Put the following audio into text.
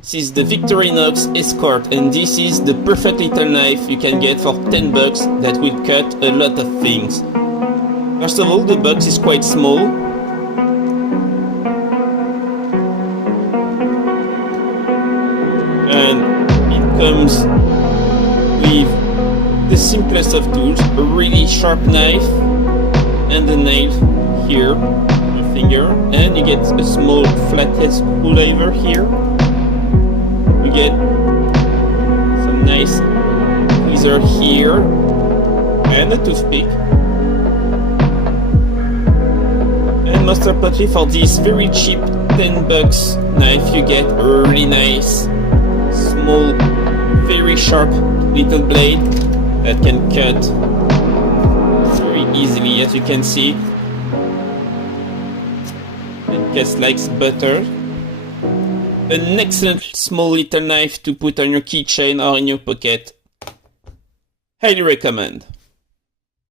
This is the Victorinox Escort, and this is the perfect little knife you can get for 10 bucks that will cut a lot of things. First of all, the box is quite small. And it comes with the simplest of tools, a really sharp knife and a nail here, your finger, and you get a small flathead screwdriver here. You get some nice tweezer here and a toothpick. And most importantly, for this very cheap 10 bucks knife, you get a really nice, small, very sharp little blade that can cut very easily, as you can see. It cuts like butter. An excellent small little knife to put on your keychain or in your pocket. Highly recommend.